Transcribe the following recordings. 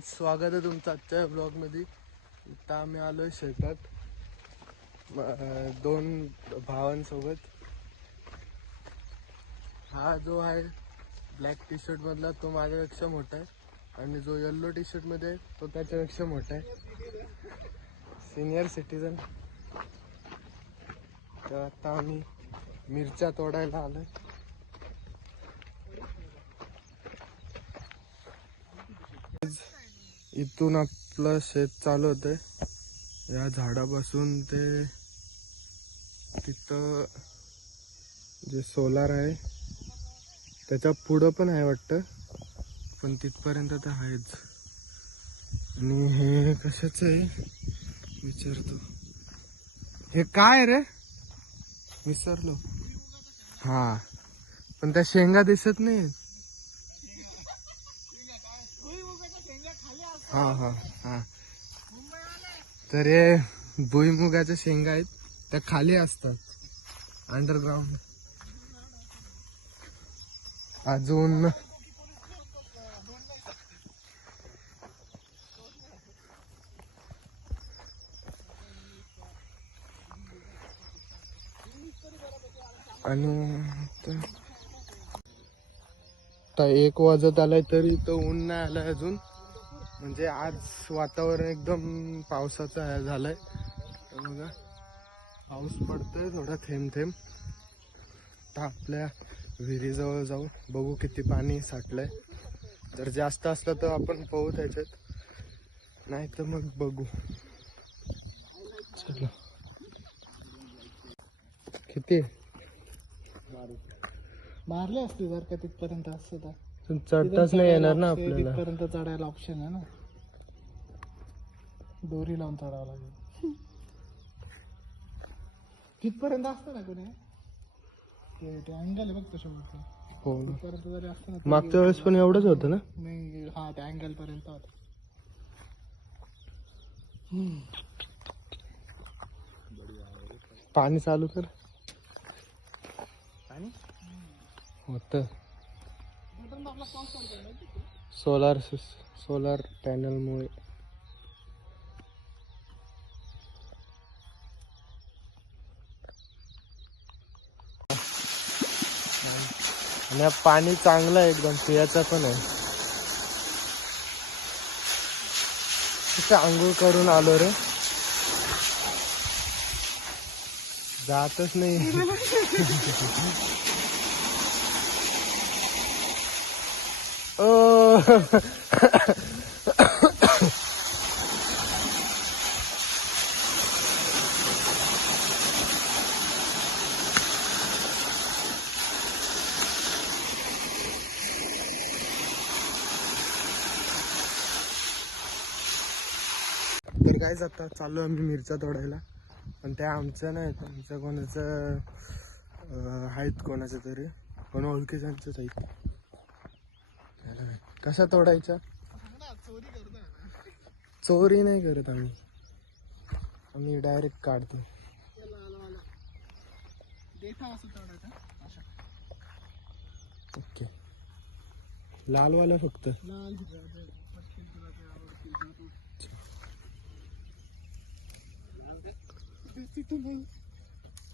Guys, स्वागत आहे तुमचं आजच्या ब्लॉगमध्ये. इथं आम्ही आलो शेतात दोन भावांसोबत. हा जो आहे ब्लॅक टी शर्ट मधला तो माझ्यापेक्षा मोठा आहे आणि जो येल्लो टी शर्ट मध्ये तो त्याच्यापेक्षा मोठा आहे, सिनियर सिटीजन. तर आता आम्ही मिरच्या तोडायला आलोय. इथून आपलं शेत चालू होतंय, या झाडापासून ते तिथं जे सोलार आहे त्याच्या पुढं पण आहे वाटतं, पण तिथपर्यंत तर आहेच. आणि हे कशाच आहे विचारतो, हे काय रे विसरलो. हा, पण त्या शेंगा दिसत नाही. हा हा हा, तर हे भुईमुगाच्या शेंगा आहेत, त्या खाली असतात अंडरग्राउंड. अजून आणि आता 1 वाजत आलाय तरी तो ऊन नाही आलाय अजून. म्हणजे आज वातावरण एकदम पावसाचं झालंय. बघा, पाऊस पडतोय थोडा थेंब थेंब. आता आपल्या विहिरीजवळ जाऊ, बघू किती पाणी साठलंय. जर जास्त असलं तर आपण पाहू त्याच्यात, नाही तर मग बघू. चलो, किती मारले असते जर का तिथपर्यंत असतं तर चढताच नाही येणार ना आपल्याला. तिथपर्यंत चढायला ऑप्शन आहे ना, दोरी लावून चढावं लागेल. तिथपर्यंत असतं ना कोणी, ते अँगल आहे बघ तसं. हो, तिथपर्यंत जरी असतं ना, मागच्या वेळेस पण एवढंच होतं ना. नाही, हा त्या अँगल पर्यंत होतं. पाणी चालू कर. पाणी होत सोलार पॅनल मुळे. आणि पाणी चांगलं आहे एकदम, पियाचं पण आहे. तिथे आंघोळ करून आलो रे, जातच नाही. तर काय आता चालू आम्ही मिरच्या तोडायला. पण त्या आमच्या नाही, आमच्या कोणाचं आहेत, कोणाचं तरी कोण ओळखीच्यांचंच आहेत. कशा तोडायच्या? चोरी नाही करत आम्ही, आम्ही डायरेक्ट काढतो. ओके, लालवाला फक्त.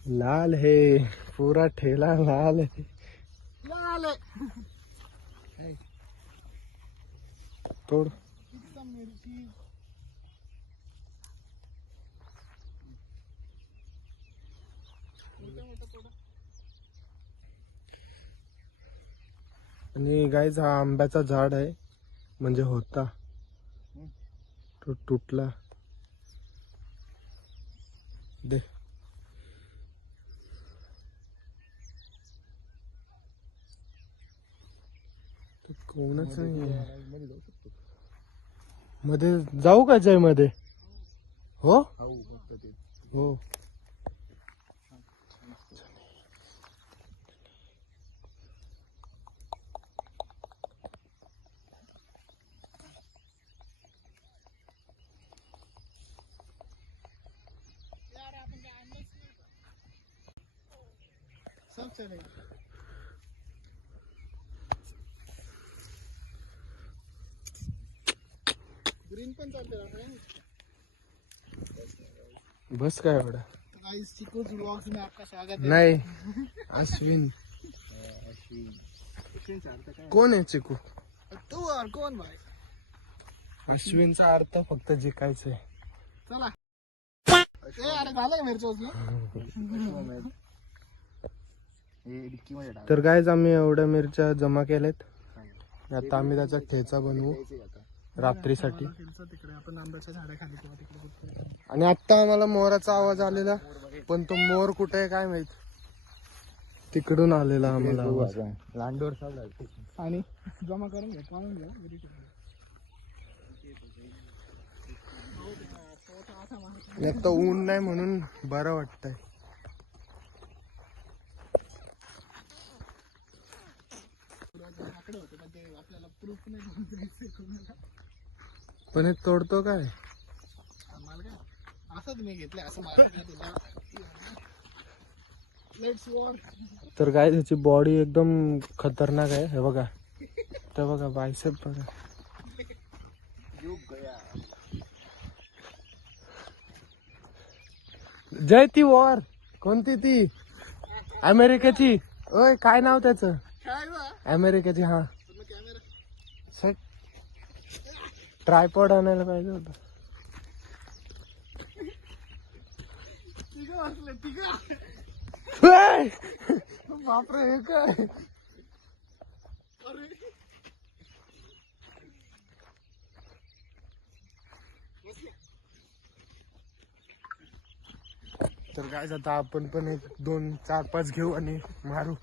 लाल है, पूरा ठेला लाल है. लाल तोड. मिरची आणि गाईज हा आंब्याचा झाड आहे, म्हणजे होता तो तुटला. दे, कोणच नाही मध्ये. जाऊ का जय मध्ये? हो हो. सब चलेगा. ग्रीन पण चालते बस काय एवढं. गाइस चिकूज व्लॉग्स में आपका स्वागत है. नाही अश्विन कोण आहे चिकू? तू और कोण भाई? अश्विनचा अर्थ फक्त जिकायचंय. चला ए अरे झालं का मिरची होती? तर गायज आम्ही एवढ्या मिरच्या जमा केल्यात. आता आम्ही त्याचा ठेचा बनवू रात्रीसाठी. तिकडे आपण आंब्याच्या झाडाखाली किंवा तिकडे कुठे. आणि आता आम्हाला मोराचा आवाज आलेला, पण तो मोर कुठे आहे काय माहित. तिकडून आलेला आम्हाला आवाज. लांडोर आणि जमा करून घ्या काढून घ्या घरी ठेवा. एक तर ऊन नाही म्हणून बरं वाटतंय. आकडे होते पण ते आपल्याला प्रूफ नाही म्हणून जायचंय कोणाला. पण हे तोडतो काय? आम्हाला काय असंच मी घेतलंय असं मागितलं. Let's walk. तर काय त्याची बॉडी एकदम खतरनाक आहे. हे बघा, ते बघा बायसेप बघा. जय ती वॉर कोणती ती अमेरिकेची? ओय काय नाव त्याचं? काय ना अमेरिकेची. हा कॅमेरा सेट ट्रायपॉड आणायला पाहिजे होतं. तिघं वाचले तिघं. ओय! बापरे हे काय? अरे तर काय आता आपण पण 1 2 4 5 घेऊ आणि मारू.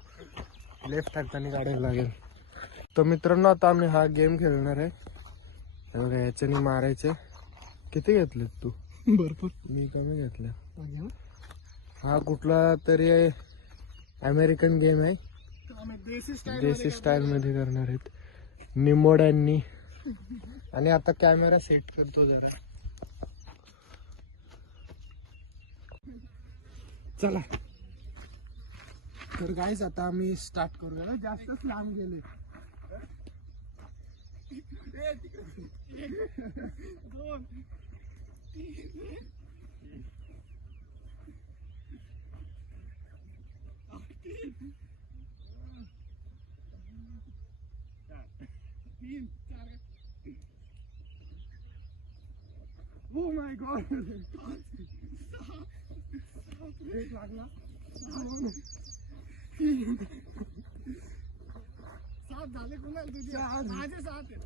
लेफ्ट हाताने काढायला लागेल. तर मित्रांनो आता आम्ही हा गेम खेळणार आहे. हे बघा, याच्याने मारायचे. किती घेतलेत तू? भरपूर. मी कमी घेतल्या. हा कुठला तरी अमेरिकन गेम आहे. देसी स्टाईल मध्ये करणार आहेत निमोड्यांनी. आणि आता कॅमेरा सेट करतो जरा. चला तर गाईज आता आम्ही स्टार्ट करूया. जास्तच लांब गेले. Oh my God! एक लागला. 7 झाले कुणाल तुझे? माझे 7 आहेत.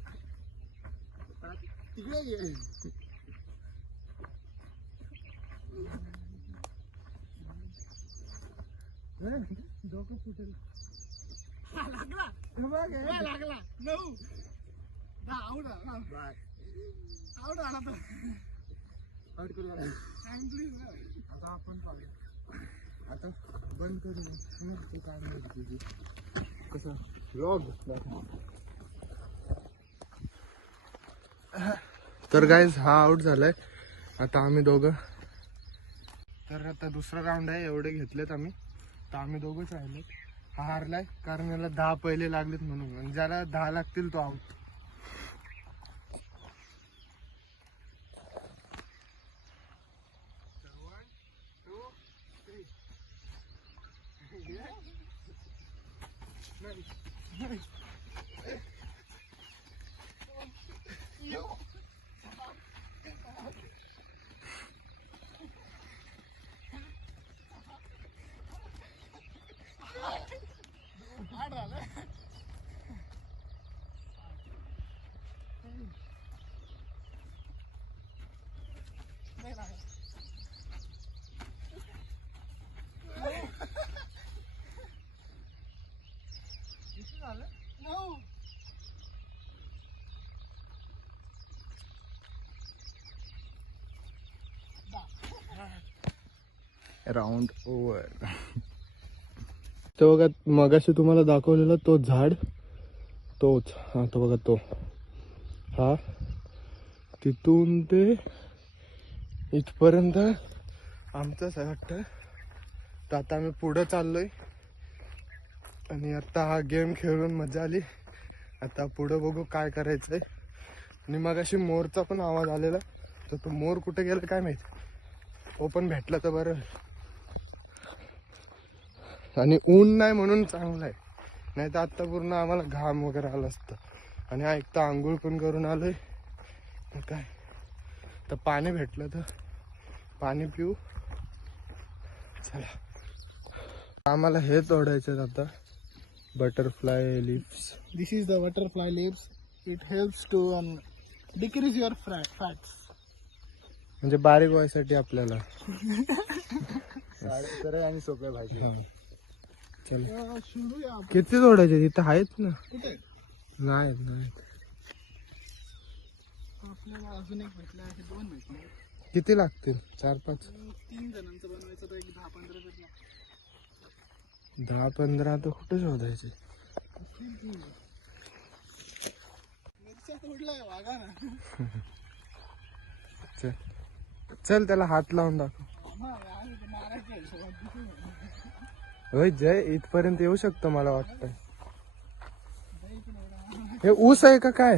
तिकडे घे. डोकं फुटेल. लागला लागला 9 10 आउट आला. आउट आला तर आउट करू. आता आपण पाहूया. आता बंद करू. मग तू काढणार तुझी कसं व्लॉग. तर गाईज हा आउट झालाय. आता आम्ही दोघं. तर आता दुसरा राऊंड आहे. एवढे घेतलेत आम्ही. तर आम्ही दोघंच राहिले. हा हारलाय कारण याला 10 पहिले लागलेत म्हणून. आणि ज्याला 10 लागतील तो आउट. Round over. तो बघा मगाशी तुम्हाला दाखवलेला तो झाड तोच. हा तो बघा तो. हा तिथून ते इथपर्यंत आमचंच आहे वाटतं. तर आता आम्ही पुढं चाललोय. आणि आता हा गेम खेळून मजा आली. आता पुढं बघू काय करायचंय. आणि मग अशी मोरचा पण आवाज आलेला, तर तो मोर कुठे गेला काय माहिती. ओपन भेटला तर बरं. आणि ऊन नाही म्हणून चांगलं आहे, नाही तर आत्ता पूर्ण आम्हाला घाम वगैरे आला असतं. आणि हा एक तर आंघोळ पण करून आलोय, तर काय तर पाणी भेटलं तर पाणी पिऊ. चला आम्हाला हे तोडायचं आता, butterfly leaves. This is the butterfly leaves. It helps to decrease your fats. म्हणजे बारीक व्हायसाठी आपल्याला. सरळ आणि सोप्या भाजी. चल शोधूया आपण. किती तोडायचे तिथं आहेत ना. कुठे नाही नाही. आपल्याला अजून एक भेटला आहे, 2 भेटले. किती लागतील? 4-5? 3 जणांचं बनवायचं तर एक 10-15 भेटला. 10-15 तर कुठे शोधायचे. मिरच्या तोडलाय वागा ना. चल चल त्याला हात लावून दाखव. मारायचे होय जय, इथपर्यंत येऊ शकतो मला वाटतं. हे ऊस आहे का काय?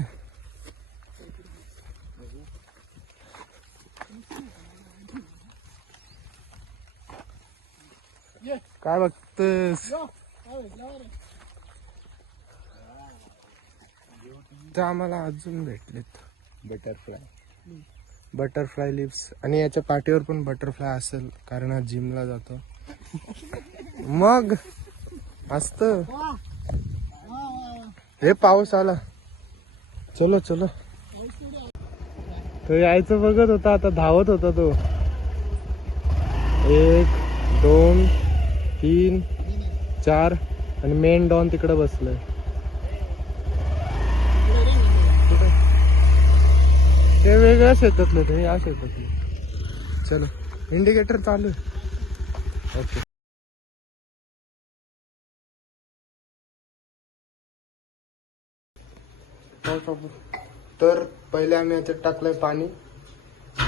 काय बघतस? तर आम्हाला अजून भेटलेत बटरफ्लाय लिव्स. आणि याच्या पाठीवर पण बटरफ्लाय असेल, कारण हा जिमला जातो. मग असत. हे पाऊस आला. चलो चलो. तो यायचं बघत होता, आता धावत होता तो. 1 2 3 4 आणि मेन डॉन तिकडे बसलाय. ते वेगळ्या शेतातलं, ते या शेतातलं. चलो इंडिकेटर चालू आहे. ओके. तर पहिले आम्ही याच्यात टाकलंय पाणी,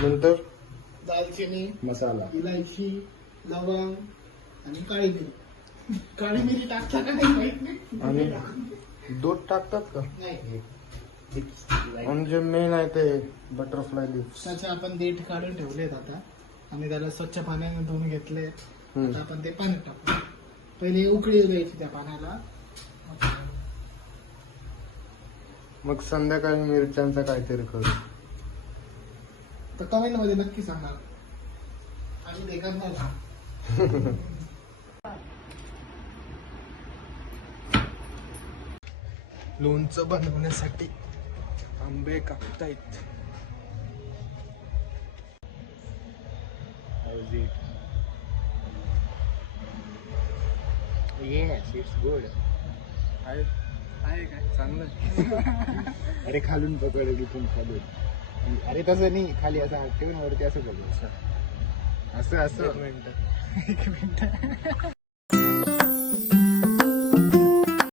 नंतर दालचिनी, मसाला, इलायची, लवंग आणि काळी मिरी. काळी मिरी टाकता का नाही माहित नाही. आणि दूध टाकतात का? नाही. आणि जे मेन आहे ते बटरफ्लाय लिव्स. त्याचे आपण देठ काढून ठेवलेत आता, आणि त्याला स्वच्छ पाण्याने धुवून घेतले. आता आपण ते पाण्यात टाकू. पहिले उकळी द्यायची त्या पाण्याला. मग संध्याकाळी मिरच्यांचा काहीतरी करू. तर कमेंट मध्ये नक्की सांगा. आणि ते करणार. लोणचं बनवण्यासाठी आंबे कापतायत. Yes it's good. आहे काय चांगलं. अरे खालून पकड, इथून खालून. अरे तसं नाही, खाली असं हात ठेवून वरती असं बघ. असं असं. एक मिनिट.